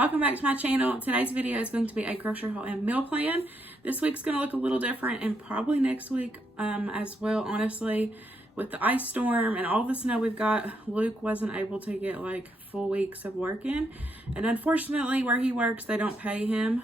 welcome back to my channel. Today's video is going to be a grocery haul and meal plan. This week's going to look a little different, and probably next week as well, honestly. With the ice storm and all the snow we've got, Luke wasn't able to get like full weeks of working, and unfortunately where he works they don't pay him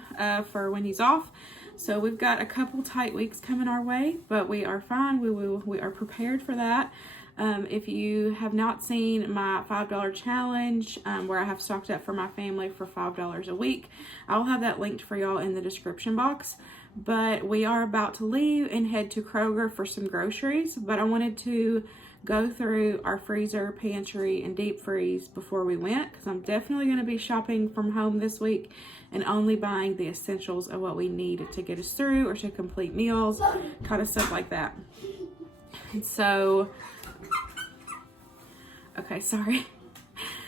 for when he's off, so we've got a couple tight weeks coming our way, but we are fine. We are prepared for that. If you have not seen my $5 challenge where I have stocked up for my family for $5 a week, I'll have that linked for y'all in the description box. But we are about to leave and head to Kroger for some groceries, but I wanted to go through our freezer, pantry, and deep freeze before we went, because I'm definitely going to be shopping from home this week and only buying the essentials of what we need to get us through or to complete meals, kind of stuff like that. And so, okay, sorry.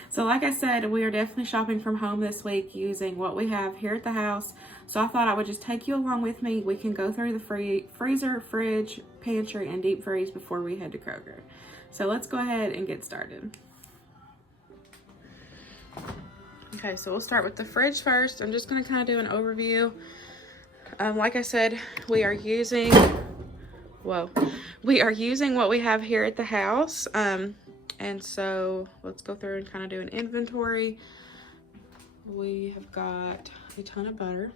So like I said, we are definitely shopping from home this week using what we have here at the house. So I thought I would just take you along with me. We can go through the freezer, fridge, pantry, and deep freeze before we head to Kroger. So let's go ahead and get started. Okay, so we'll start with the fridge first. I'm just going to kind of do an overview. Like I said, we are using what we have here at the house. And so let's go through and kind of do an inventory. We have got a ton of butter.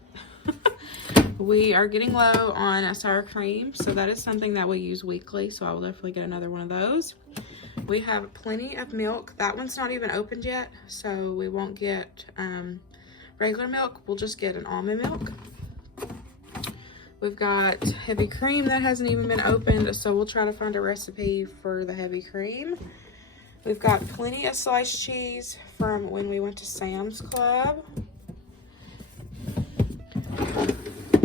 We are getting low on sour cream, so that is something that we use weekly, so I will definitely get another one of those. We have plenty of milk. That one's not even opened yet, so we won't get regular milk. We'll just get an almond milk. We've got heavy cream that hasn't even been opened, so we'll try to find a recipe for the heavy cream. We've got plenty of sliced cheese from when we went to Sam's Club.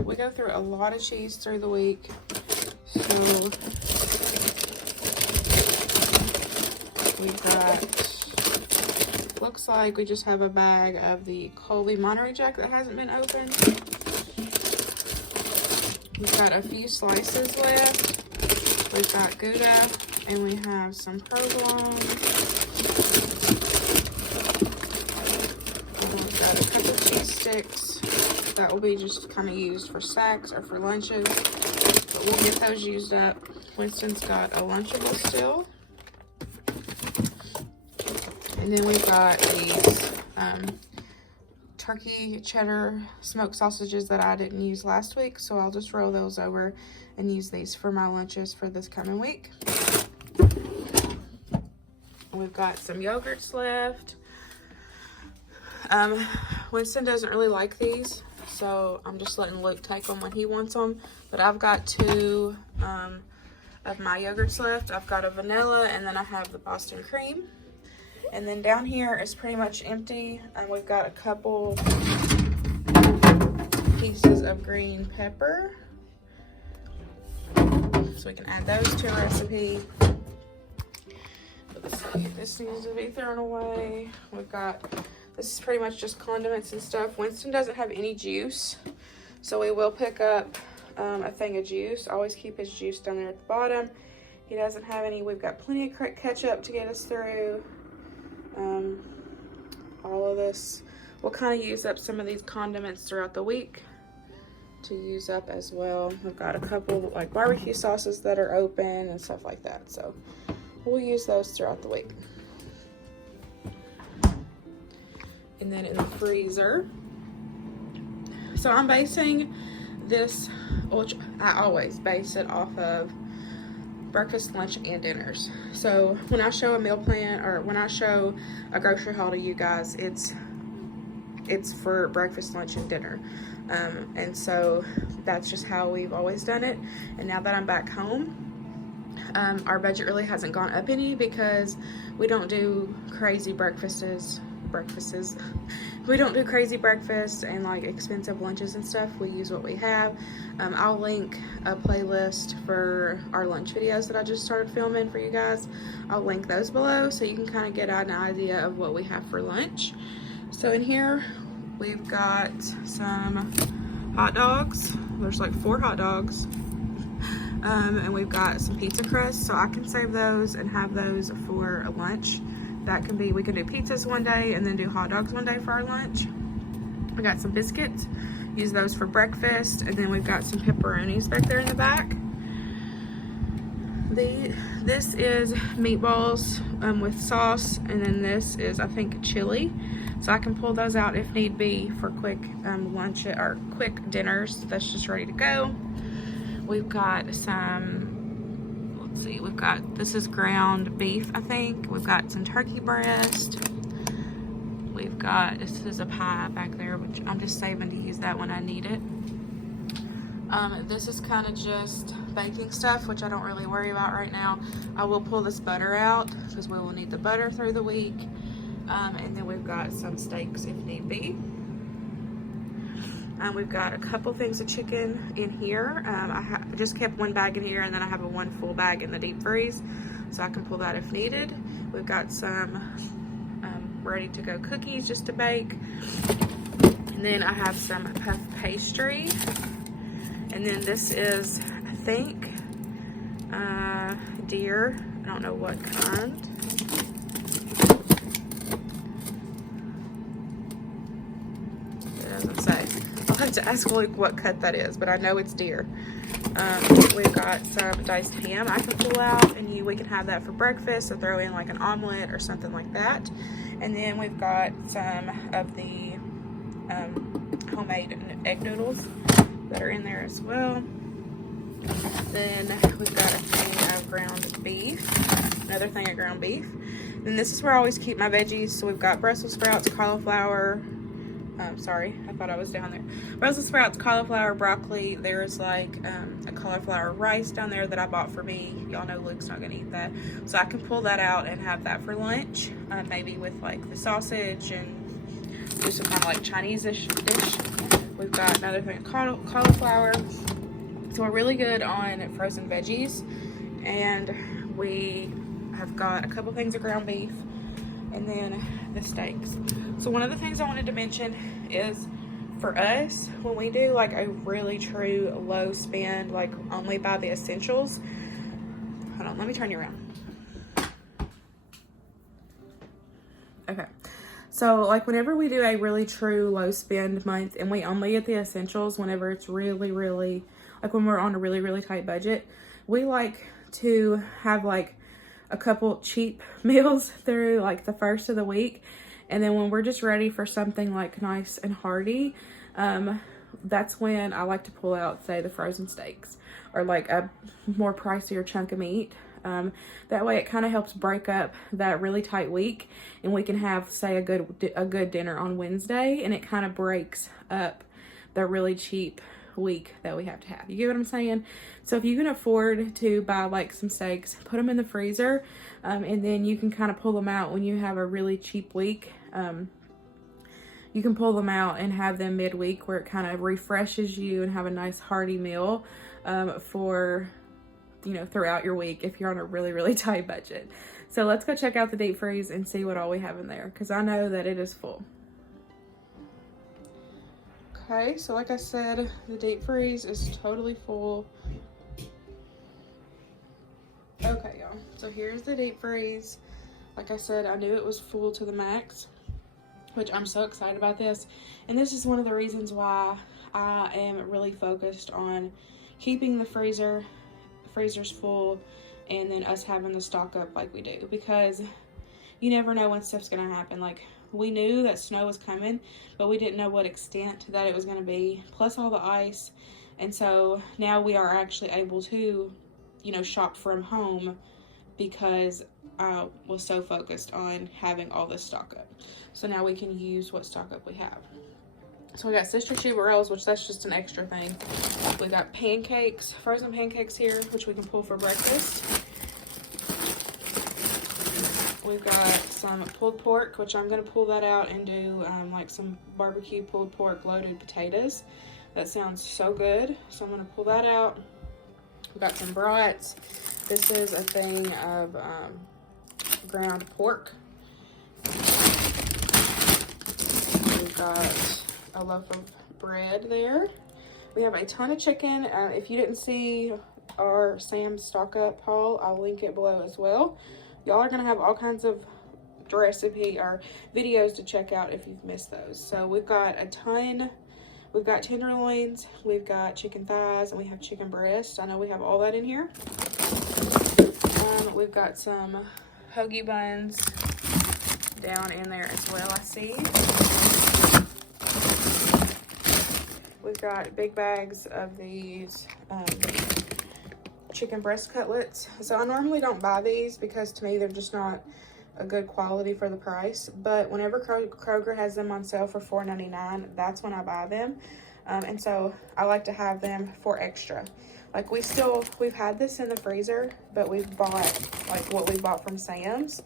We go through a lot of cheese through the week, so we've got, looks like we just have a bag of the Colby Monterey Jack that hasn't been opened. We've got a few slices left. We've got Gouda, and we have some provolone. And we've got a couple cheese sticks that will be just kind of used for snacks or for lunches, but we'll get those used up. Winston's got a Lunchable still. And then we've got these turkey cheddar smoked sausages that I didn't use last week, so I'll just roll those over and use these for my lunches for this coming week. We've got some yogurts left. Winston doesn't really like these, so I'm just letting Luke take them when he wants them. But I've got two of my yogurts left. I've got a vanilla, and then I have the Boston cream. And then down here is pretty much empty, and we've got a couple pieces of green pepper, so we can add those to a recipe. Let's see, this needs to be thrown away. We've got, this is pretty much just condiments and stuff. Winston doesn't have any juice, so we will pick up a thing of juice. Always keep his juice down there at the bottom. He doesn't have any. We've got plenty of ketchup to get us through. All of this, we'll kind of use up some of these condiments throughout the week to use up as well. We've got a couple like barbecue sauces that are open and stuff like that, so we'll use those throughout the week. And then in the freezer, so I'm basing this, which I always base it off of breakfast, lunch, and dinners. So when I show a meal plan, or when I show a grocery haul to you guys, it's for breakfast, lunch, and dinner. And so that's just how we've always done it. And now that I'm back home, our budget really hasn't gone up any, because we don't do crazy breakfasts. We don't do crazy breakfasts and like expensive lunches and stuff. We use what we have. I'll link a playlist for our lunch videos that I just started filming for you guys. I'll link those below so you can kind of get an idea of what we have for lunch. So in here we've got some hot dogs. There's like 4 hot dogs. And we've got some pizza crusts, so I can save those and have those for a lunch. That can be, we can do pizzas one day and then do hot dogs one day for our lunch. We got some biscuits, use those for breakfast, and then we've got some pepperonis back there in the back. This is meatballs with sauce, and then this is, I think, chili. So I can pull those out if need be for quick lunch or quick dinners. That's just ready to go. We've got some, let's see, we've got, this is ground beef, I think. We've got some turkey breast. We've got, this is a pie back there, which I'm just saving to use that when I need it. This is kind of just baking stuff, which I don't really worry about right now. I will pull this butter out because we will need the butter through the week. And then we've got some steaks if need be. We've got a couple things of chicken in here. I just kept one bag in here, and then I have one full bag in the deep freeze, so I can pull that if needed. We've got some ready to go cookies just to bake. And then I have some puff pastry. And then this is, I think, deer. I don't know what kind. It doesn't say. I'll have to ask Luke what cut that is, but I know it's deer. We've got some diced ham I can pull out, and we can have that for breakfast, or throw in like an omelet or something like that. And then we've got some of the homemade egg noodles that are in there as well. Then we've got a thing of ground beef, another thing of ground beef. And this is where I always keep my veggies. So we've got Brussels sprouts, cauliflower. Sorry, I thought I was down there. Brussels sprouts, cauliflower, broccoli. There's like a cauliflower rice down there that I bought for me. Y'all know Luke's not gonna eat that. So I can pull that out and have that for lunch. Maybe with like the sausage and do some kind of like Chinese-ish dish. We've got another thing of cauliflower. So we're really good on frozen veggies. And we have got a couple things of ground beef, and then the steaks. So one of the things I wanted to mention is, for us, when we do like a really true low spend, like only buy the essentials. Hold on, let me turn you around. Okay. So like whenever we do a really true low spend month and we only get the essentials, whenever it's really, really, like when we're on a really, really tight budget, we like to have like a couple cheap meals through like the first of the week. And then when we're just ready for something like nice and hearty, that's when I like to pull out, say, the frozen steaks or like a more pricier chunk of meat. That way it kind of helps break up that really tight week, and we can have, say, a good dinner on Wednesday, and it kind of breaks up the really cheap week that we have to have. You get what I'm saying? So if you can afford to buy like some steaks, put them in the freezer, and then you can kind of pull them out when you have a really cheap week. You can pull them out and have them midweek, where it kind of refreshes you and have a nice hearty meal for, you know, throughout your week if you're on a really, really tight budget. So let's go check out the deep freeze and see what all we have in there, because I know that it is full. Okay, so like I said, the deep freeze is totally full. Okay, y'all, so here's the deep freeze. Like I said, I knew it was full to the max, which I'm so excited about this. And this is one of the reasons why I am really focused on keeping the freezers full, and then us having the stock up like we do, because you never know when stuff's gonna happen. Like, we knew that snow was coming, but we didn't know what extent that it was going to be, plus all the ice. And so now we are actually able to, you know, shop from home, because I was so focused on having all this stock up. So now we can use what stock up we have. So we got sister cheese rolls, which that's just an extra thing. We got pancakes, frozen pancakes here, which we can pull for breakfast. We've got some pulled pork, which I'm going to pull that out and do like some barbecue pulled pork loaded potatoes. That sounds so good. So I'm going to pull that out. We've got some brats. This is a thing of ground pork. We've got a loaf of bread there. We have a ton of chicken. If you didn't see our Sam's stock up haul, I'll link it below as well. Y'all are gonna have all kinds of recipe or videos to check out if you've missed those. So we've got a ton. We've got tenderloins, we've got chicken thighs, and we have chicken breasts. I know we have all that in here. We've got some hoagie buns down in there as well, I see. We've got big bags of these chicken breast cutlets. So I normally don't buy these because to me they're just not a good quality for the price, but whenever Kroger has them on sale for $4.99, that's when I buy them. And so I like to have them for extra. Like we've had this in the freezer, but we've bought like what we bought from Sam's.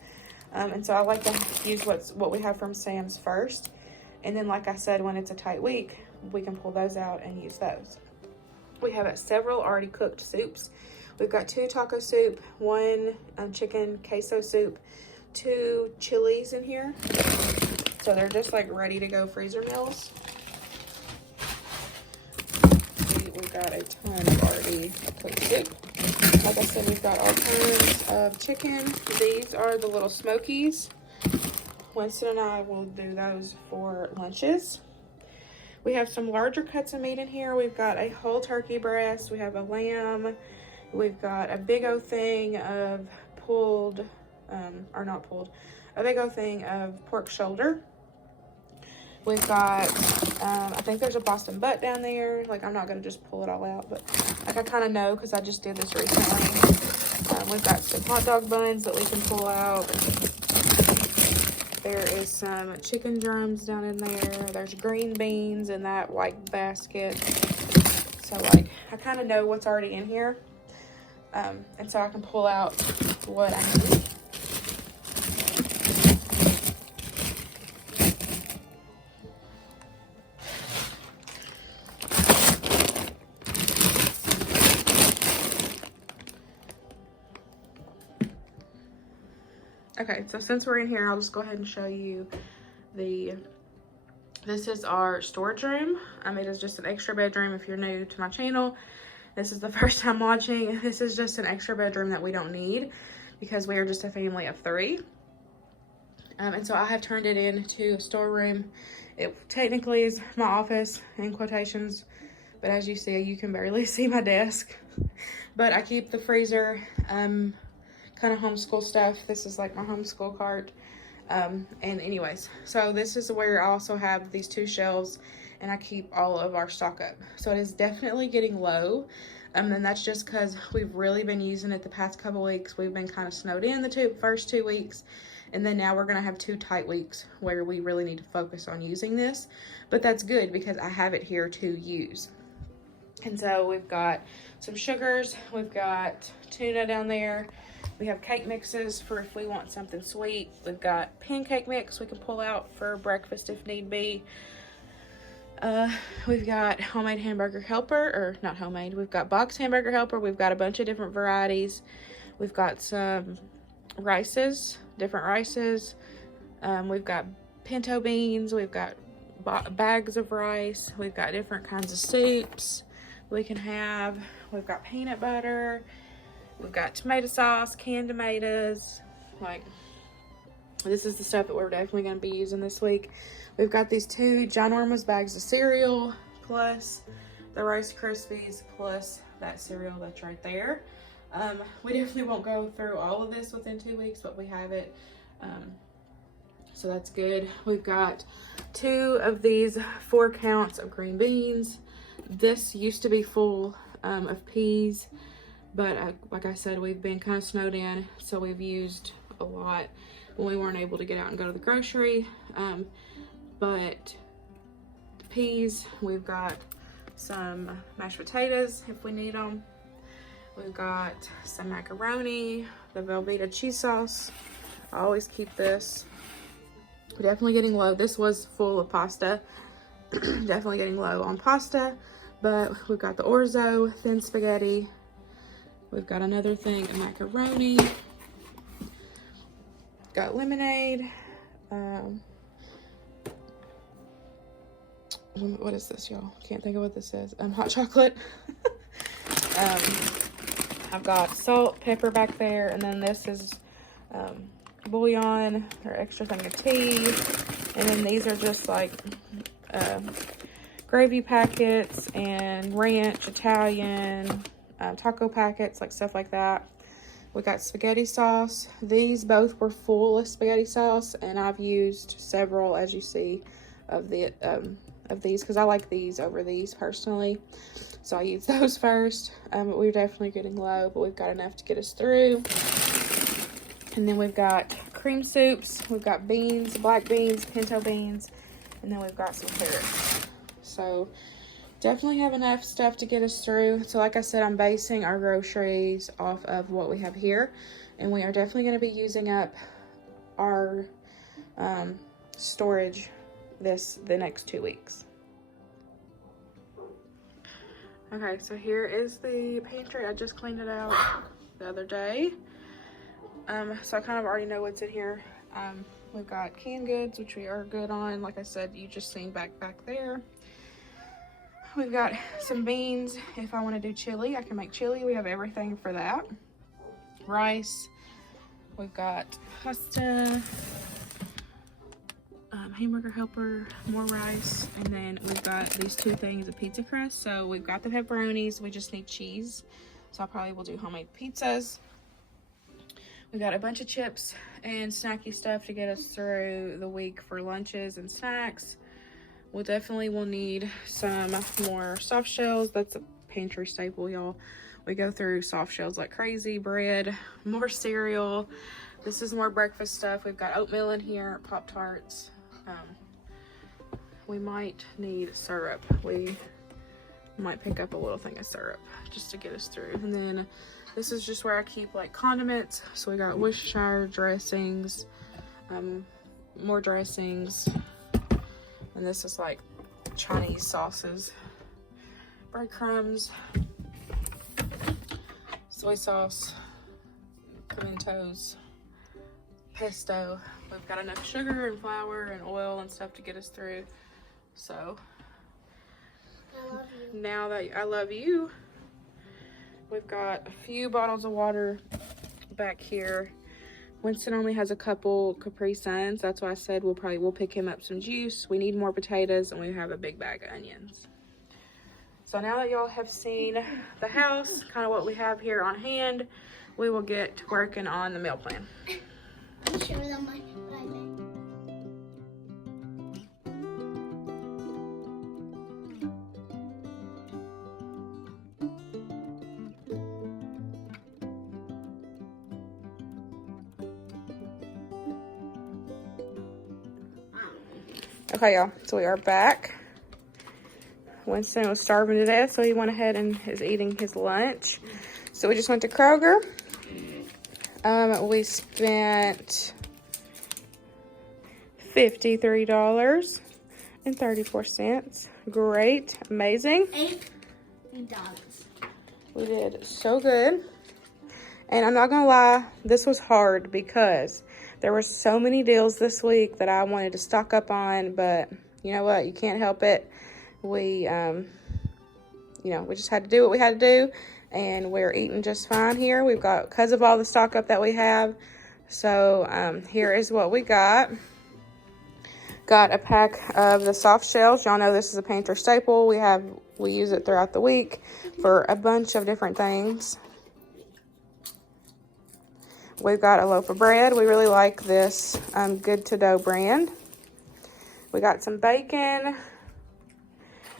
And so I like to use what we have from Sam's first. And then, like I said, when it's a tight week, we can pull those out and use those. We have several already cooked soups. We've got 2 taco soup, 1 chicken queso soup, 2 chilies in here. So they're just like ready to go freezer meals. We've got a ton of already cooked soup. Like I said, we've got all kinds of chicken. These are the little smokies. Winston and I will do those for lunches. We have some larger cuts of meat in here. We've got a whole turkey breast. We have a lamb. We've got a big old thing of a big old thing of pork shoulder. We've got, I think there's a Boston butt down there. Like, I'm not going to just pull it all out, but like I kind of know because I just did this recently. We've got some hot dog buns that we can pull out. There is some chicken drums down in there. There's green beans in that white basket. So, like, I kind of know what's already in here. And so I can pull out what I need. Okay, so since we're in here, I'll just go ahead and show you this is our storage room. It is just an extra bedroom if you're new to my channel. This is the first time watching. This is just an extra bedroom that we don't need because we are just a family of 3. And so I have turned it into a storeroom. It technically is my office in quotations, but as you see, you can barely see my desk. But I keep the freezer, kind of homeschool stuff. This is like my homeschool cart. And anyways, so this is where I also have these 2 shelves and I keep all of our stock up. So it is definitely getting low. And that's just because we've really been using it the past couple weeks. We've been kind of snowed in the first 2 weeks. And then now we're going to have 2 tight weeks where we really need to focus on using this. But that's good because I have it here to use. And so we've got some sugars. We've got tuna down there. We have cake mixes for if we want something sweet. We've got pancake mix we can pull out for breakfast if need be. We've got homemade hamburger helper, or not homemade. We've got boxed hamburger helper. We've got a bunch of different varieties. We've got some rices, different rices. We've got pinto beans. We've got bags of rice. We've got different kinds of soups we can have. We've got peanut butter. We've got tomato sauce, canned tomatoes. Like, this is the stuff that we're definitely going to be using this week. We've got these 2 ginormous bags of cereal, plus the Rice Krispies, plus that cereal that's right there. We definitely won't go through all of this within 2 weeks, but we have it. So that's good. We've got 2 of these 4 counts of green beans. This used to be full of peas, but like I said, we've been kind of snowed in, so we've used a lot when we weren't able to get out and go to the grocery. But the peas, we've got some mashed potatoes if we need them. We've got some macaroni, the Velveeta cheese sauce. I always keep this. We're definitely getting low. This was full of pasta. Definitely getting low on pasta. But we've got the orzo, thin spaghetti. We've got another thing of macaroni. Got lemonade. What is this, y'all? Can't think of what this is. Hot chocolate. I've got salt, pepper back there, and then this is bouillon or extra thing of tea. And then these are just like gravy packets and ranch, Italian, taco packets, like stuff like that. We got spaghetti sauce. These both were full of spaghetti sauce, and I've used several, as you see, of these because I like these over these personally. So I use those first. We're definitely getting low, but we've got enough to get us through. And then we've got cream soups. We've got beans, black beans, pinto beans, and then we've got some carrots. So definitely have enough stuff to get us through. So like I said, I'm basing our groceries off of what we have here, and we are definitely going to be using up our storage the next 2 weeks. Okay, so here is the pantry. I just cleaned it out the other day, so I kind of already know what's in here. We've got canned goods, which we are good on. Like I said, you just seen back there. We've got some beans. If I want to do chili, I can make chili. We have everything for that. Rice. We've got pasta, hamburger helper, more rice, and then we've got these 2 things of pizza crust. So we've got the pepperonis. We just need cheese. So I probably will do homemade pizzas. We got a bunch of chips and snacky stuff to get us through the week for lunches and snacks. We definitely will need some more soft shells. That's a pantry staple, y'all. We go through soft shells like crazy. Bread, more cereal. This is more breakfast stuff. We've got oatmeal in here, Pop-Tarts. We might need syrup. We might pick up a little thing of syrup just to get us through. And then this is just where I keep like condiments. So we got Worcestershire dressings, more dressings. And this is like Chinese sauces, breadcrumbs, soy sauce, pimentos, pesto. We've got enough sugar and flour and oil and stuff to get us through. So I love you. Now that I love you, we've got a few bottles of water back here. Winston only has a couple Capri Suns. That's why I said we'll pick him up some juice. We need more potatoes, and we have a big bag of onions. So now that y'all have seen the house, kind of what we have here on hand, we will get working on the meal plan. I'll show them what I made. Okay, y'all, so we are back. Winston was starving to death, so he went ahead and is eating his lunch. So we just went to Kroger. We spent $53.34. Great, amazing. $8. We did so good. And I'm not gonna lie, this was hard because there were so many deals this week that I wanted to stock up on, but you know what? You can't help it. We, we just had to do what we had to do, and we're eating just fine here. We've got, because of all the stock up that we have. So here is what we got. Got a pack of the soft shells. Y'all know this is a pantry staple. We use it throughout the week for a bunch of different things. We've got a loaf of bread. We really like this Good to Dough brand. We got some bacon.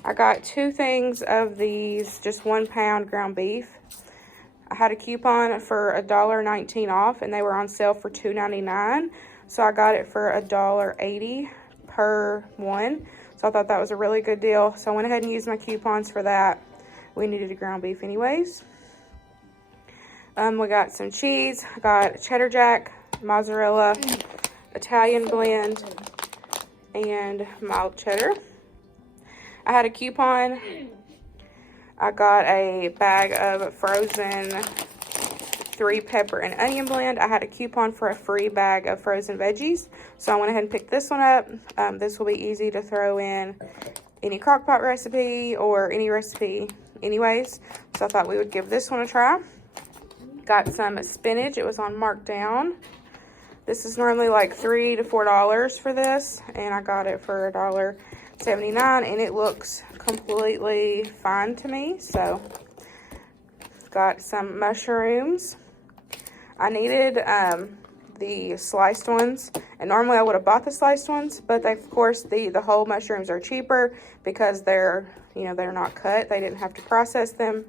I got 2 things of these, just 1 pound ground beef. I had a coupon for $1.19 off, and they were on sale for $2.99. So I got it for $1.80 per one. So I thought that was a really good deal. So I went ahead and used my coupons for that. We needed a ground beef anyways. We got some cheese. I got cheddar jack, mozzarella, Italian blend, and mild cheddar. I had a coupon. I got a bag of frozen 3 pepper and onion blend. I had a coupon for a free bag of frozen veggies. So I went ahead and picked this one up. This will be easy to throw in any crock pot recipe or any recipe anyways. So I thought we would give this one a try. Got some spinach. It was on markdown. This is normally like $3 to $4 for this, and I got it for $1.79, and it looks completely fine to me. So, got some mushrooms. I needed the sliced ones, and normally I would have bought the sliced ones, but of course the whole mushrooms are cheaper because they're, you know, they're not cut. They didn't have to process them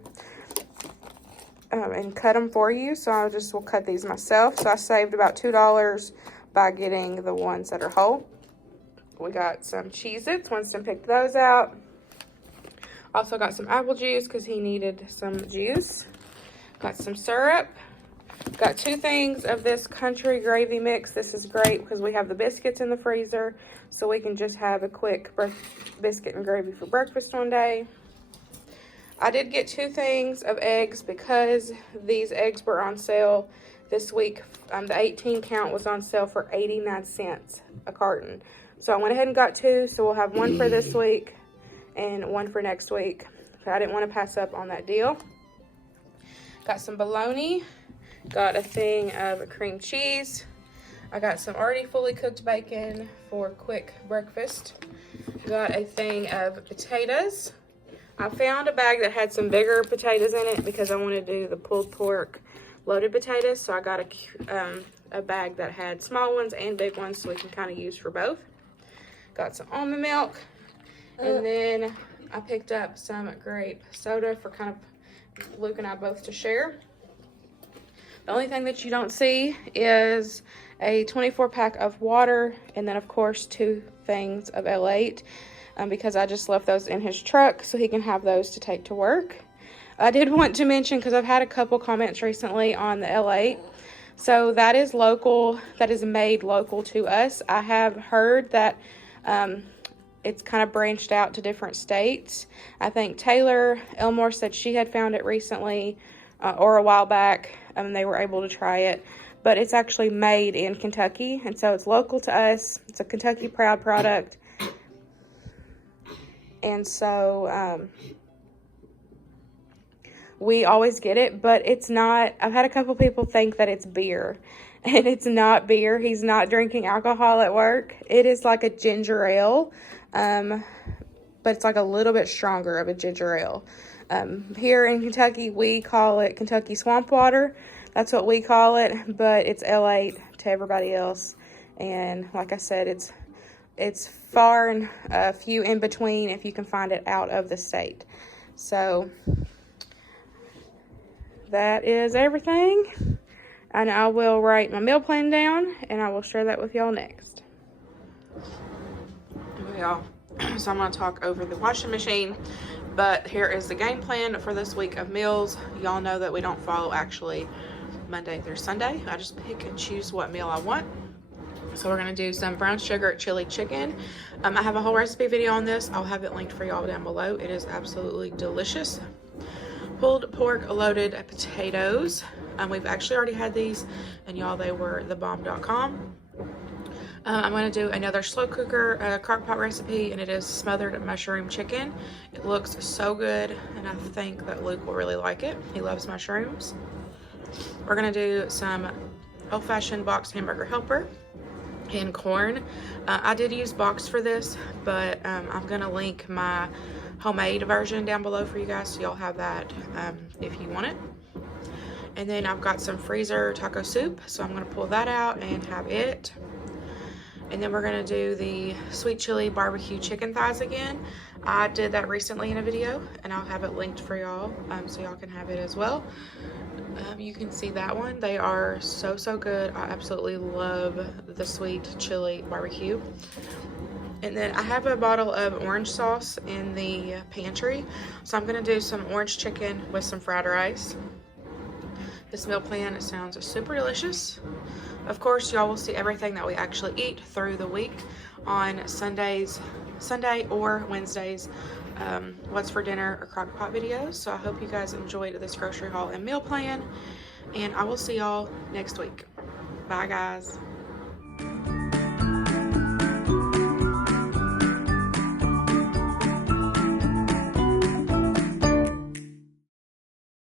and cut them for you, so I just will cut these myself. So I saved about $2 by getting the ones that are whole. We got some Cheez-Its. Winston picked those out. Also got some apple juice because he needed some juice. Got some syrup. Got 2 things of this country gravy mix. This is great because we have the biscuits in the freezer, so we can just have a quick biscuit and gravy for breakfast one day. I did get 2 things of eggs because these eggs were on sale this week. The 18 count was on sale for 89 cents a carton. So I went ahead and got 2, so we'll have 1 for this week and 1 for next week. So I didn't want to pass up on that deal. Got some bologna. Got a thing of cream cheese. I got some already fully cooked bacon for quick breakfast. Got a thing of potatoes. I found a bag that had some bigger potatoes in it because I wanted to do the pulled pork loaded potatoes. So I got a bag that had small ones and big ones, so we can kind of use for both. Got some almond milk. And then I picked up some grape soda for kind of Luke and I both to share. The only thing that you don't see is a 24-pack of water, and then of course 2 things of L8, because I just left those in his truck so he can have those to take to work. I did want to mention, because I've had a couple comments recently on the L8. So that is local, that is made local to us. I have heard that it's kind of branched out to different states. I think Taylor Elmore said she had found it recently or a while back. They were able to try it, but it's actually made in Kentucky, and so it's local to us. It's a Kentucky Proud product, and so we always get it, but it's not. I've had a couple people think that it's beer, and it's not beer. He's not drinking alcohol at work. It is like a ginger ale, but it's like a little bit stronger of a ginger ale. Here in Kentucky, we call it Kentucky Swamp Water. That's what we call it, but it's L8 to everybody else. And like I said, it's far and a few in between if you can find it out of the state. So that is everything. And I will write my meal plan down, and I will share that with y'all next. Okay, y'all. So I'm going to talk over the washing machine. But here is the game plan for this week of meals. Y'all know that we don't follow actually Monday through Sunday. I just pick and choose what meal I want. So we're going to do some brown sugar chili chicken. I have a whole recipe video on this. I'll have it linked for y'all down below. It is absolutely delicious. Pulled pork loaded potatoes. We've actually already had these, and y'all, they were thebomb.com. I'm going to do another slow cooker crock pot recipe, and it is smothered mushroom chicken. It looks so good, and I think that Luke will really like it. He loves mushrooms. We're going to do some old-fashioned boxed hamburger helper and corn. I did use boxed for this, but I'm going to link my homemade version down below for you guys, so y'all have that if you want it. And then I've got some freezer taco soup, so I'm going to pull that out and have it. And then we're going to do the sweet chili barbecue chicken thighs again. I did that recently in a video, and I'll have it linked for y'all, so y'all can have it as well. You can see that one. They are so, so good. I absolutely love the sweet chili barbecue. And then I have a bottle of orange sauce in the pantry, so I'm going to do some orange chicken with some fried rice. This meal plan sounds super delicious. Of course, y'all will see everything that we actually eat through the week on Sunday or Wednesdays, what's for dinner or crock pot videos. So I hope you guys enjoyed this grocery haul and meal plan, and I will see y'all next week. Bye, guys.